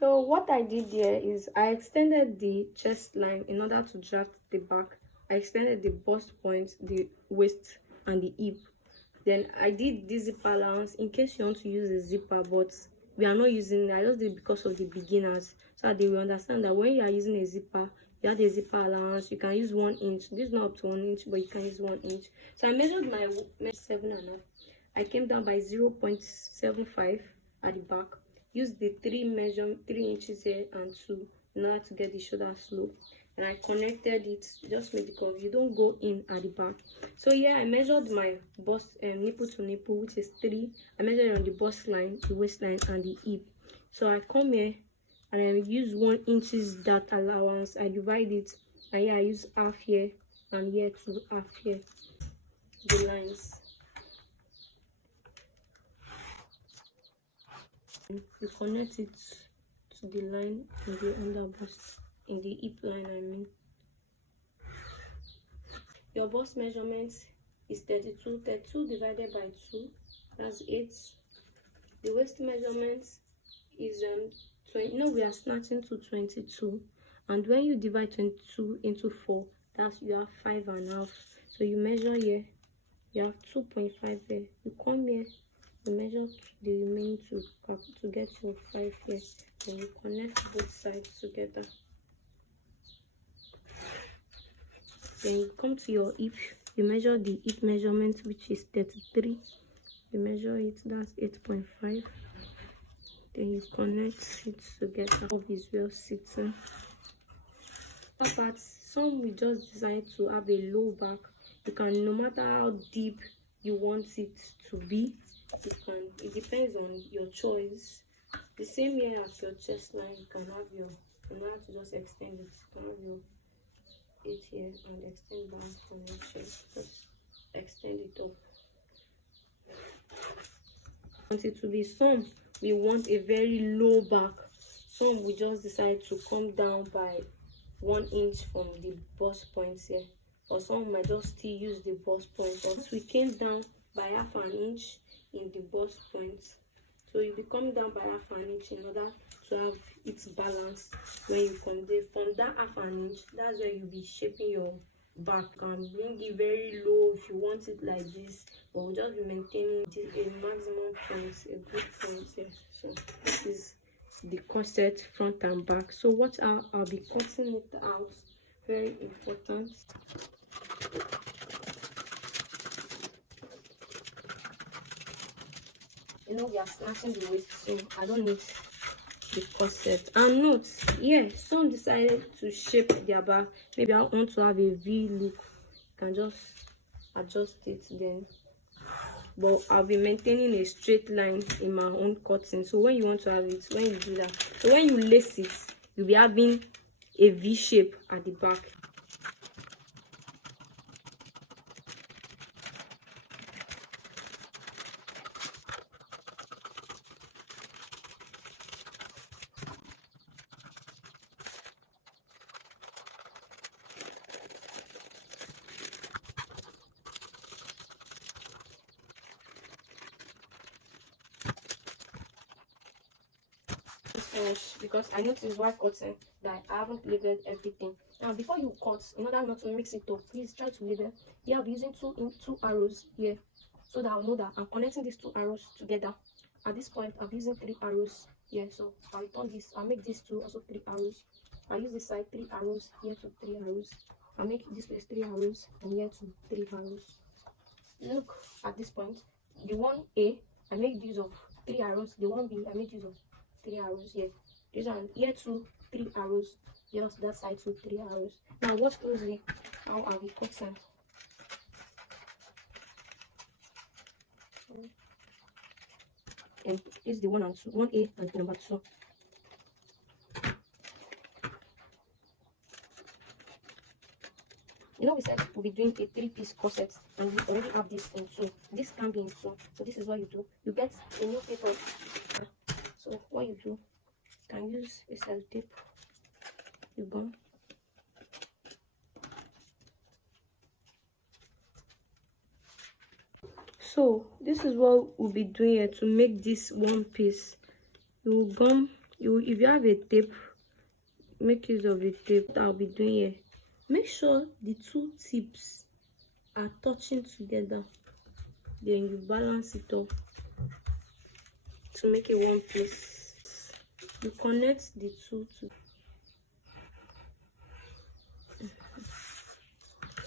So what I did there is I extended the chest line in order to draft the back. I extended the bust point, the waist, and the hip. Then I did this zipper allowance in case you want to use a zipper, but we are not using it. I just did it because of the beginners, so that they will understand that when you are using a zipper, you have a zipper allowance. You can use 1 inch. This is not up to 1 inch, but you can use 1 inch. So I measured my 7.5. I came down by 0.75 at the back. Use the 3 inches here and 2 in order to get the shoulder slope. And I connected it, just made the curve. You don't go in at the back. So here I measured my bust nipple to nipple, which is 3. I measured on the bust line, the waistline, and the hip. So I come here and I use 1 inches that allowance. I divide it, and here I use half here and here to half here. The lines. You connect it to the line in the under bust, in the hip line I mean. Your bust measurement is 32 divided by 2, that's 8. The waist measurement is 20. No, we are snatching to 22, and when you divide 22 into 4, that's you have 5.5. So you measure here, you have 2.5 here. You come here, you measure the remaining 2 to get your 5 here. Then you connect both sides together. Then you come to your hip, you measure the hip measurement, which is 33. You measure it, that's 8.5. Then you connect it together. All is well sitting. But some will just decide to have a low back. You can, no matter how deep you want it to be, you can. It depends on your choice. The same here as your chest line, you can have your. You don't have to just extend it. You can have your 8 here and extend down from your chest. Just extend it up. Want it to be, some we want a very low back. Some we just decide to come down by 1 inch from the bust points here, or some might just still use the bust point. Once we came down by 1/2 inch in the bust point, so you'll be coming down by 1/2 inch in order to have its balance. When you come there from that 1/2 inch, that's where you'll be shaping your back. You can bring it very low if you want it like this, but we'll just be maintaining a maximum point, a good point here. So this is the corset front and back. So what I'll be cutting it out, very important. You know, we are snatching the waist, so I don't need the corset. And note, yeah, some decided to shape their back. Maybe I want to have a V look. You can just adjust it then. But I'll be maintaining a straight line in my own cutting. So when you want to have it, when you do that, so when you lace it, you'll be having a V shape at the back. Because I noticed while cutting that I haven't labeled everything. Now before you cut, in order not to mix it up, please try to label. Here I'll be using two arrows here, so that I'll know that I'm connecting these 2 arrows together. At this point I'm using 3 arrows here, so I'll return this. I'll make these 2 also 3 arrows. I'll use this side 3 arrows, here to 3 arrows. I'll make this place 3 arrows, and here to 3 arrows. Look at this point, the 1A I make use of 3 arrows, the 1B I make use of 3 arrows here. These are here 2 3 arrows, just that side 2 3 arrows. Now watch closely how I will cut them. And this is the 1 and 2, 1A and number 2. You know, we said we'll be doing a 3-piece corset, and we already have this in 2. This can be in 2. So this is what you do. You get a new paper. So what you do, you can use a cell tape. You gum. So this is what we'll be doing here to make this one piece. You will gum if you have a tape, make use of the tape that I'll be doing here. Make sure the two tips are touching together, then you balance it up to make it one piece. You connect the two to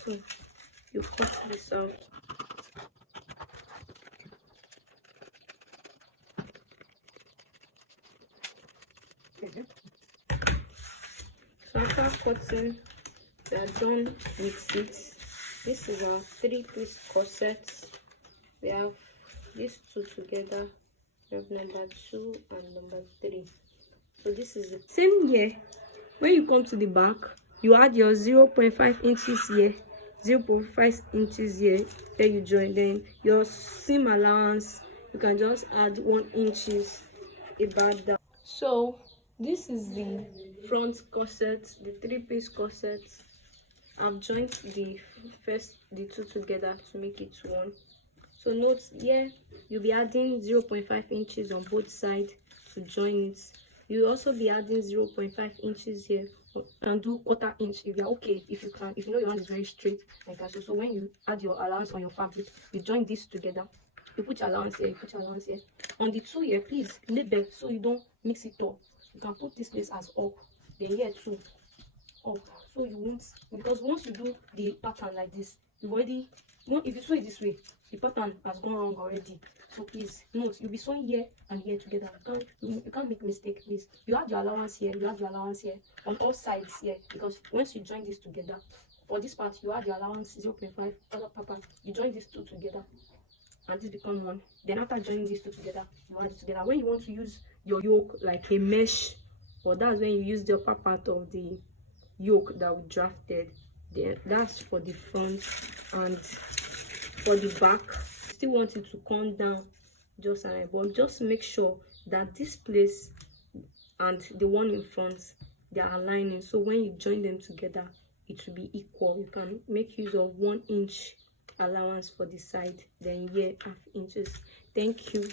so you cut this out. So after cutting, we are done with it. This is our 3-piece corset. We have these two together. We have number 2 and number 3. So this is it. Same here. When you come to the back, you add your 0.5 inches here, 0.5 inches here. Then you join. Then your seam allowance, you can just add 1 inches about that. So this is the front corset, the 3-piece corset. I've joined the two together to make it one. So note here, you'll be adding 0.5 inches on both sides to join it. You'll also be adding 0.5 inches here and do 1/4 inch if you're okay, if you can. If you know your hand is very straight, like that. So when you add your allowance on your fabric, you join this together. You put your allowance here, you put your allowance here. On the 2 here, please label so you don't mix it up. You can put this place as up, then here too up, so you won't, because once you do the pattern like this, you've already, you know, if you sew it this way, the pattern has gone wrong already. So please note, you'll be sewing here and here together. You can't make mistake, please. You have your allowance here, you have your allowance here on all sides here, because once you join this together, for this part you add your allowance 0.5 other papa, you join these two together and this become one. Then after joining these two together, you add it together. When you want to use your yoke like a mesh, or that's when you use the upper part of the yoke that we drafted. Then that's for the front, and for the back, still want it to come down just like, but just make sure that this place and the one in front, they are aligning, so when you join them together, it will be equal. You can make use of 1 inch allowance for the side, then here 1/2 inches. Thank you.